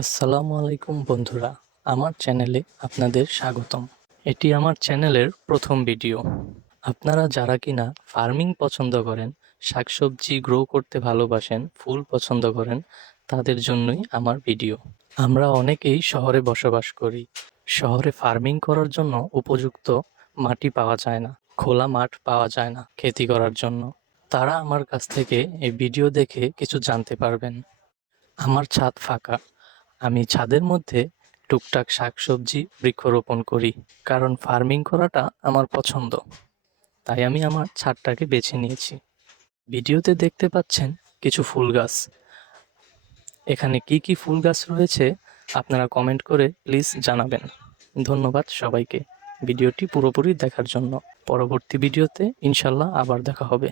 আসসালামু আলাইকুম বন্ধুরা, আমার চ্যানেলে আপনাদের স্বাগতম। এটি আমার চ্যানেলের প্রথম ভিডিও। আপনারা যারা কিনা ফার্মিং পছন্দ করেন, শাকসবজি গ্রো করতে ভালোবাসেন, ফুল পছন্দ করেন, তাদের জন্যই আমার ভিডিও। আমরা অনেকেই শহরে বসবাস করি। শহরে ফার্মিং করার জন্য উপযুক্ত মাটি পাওয়া যায় না, খোলা মাঠ পাওয়া যায় না খেতি করার জন্য। তারা আমার কাছ থেকে এই ভিডিও দেখে কিছু জানতে পারবেন। আমার ছাদ ফাঁকা, আমি ছাদের মধ্যে টুকটাক শাকসবজি বৃক্ষরোপণ করি, কারণ ফার্মিং করাটা আমার পছন্দ। তাই আমি আমার ছাদটাকে বেছে নিয়েছি। ভিডিওতে দেখতে পাচ্ছেন কিছু ফুল গাছ। এখানে কি কি ফুল গাছ রয়েছে আপনারা কমেন্ট করে প্লিজ জানাবেন। ধন্যবাদ সবাইকে ভিডিওটি পুরোপুরি দেখার জন্য। পরবর্তী ভিডিওতে ইনশাল্লাহ আবার দেখা হবে।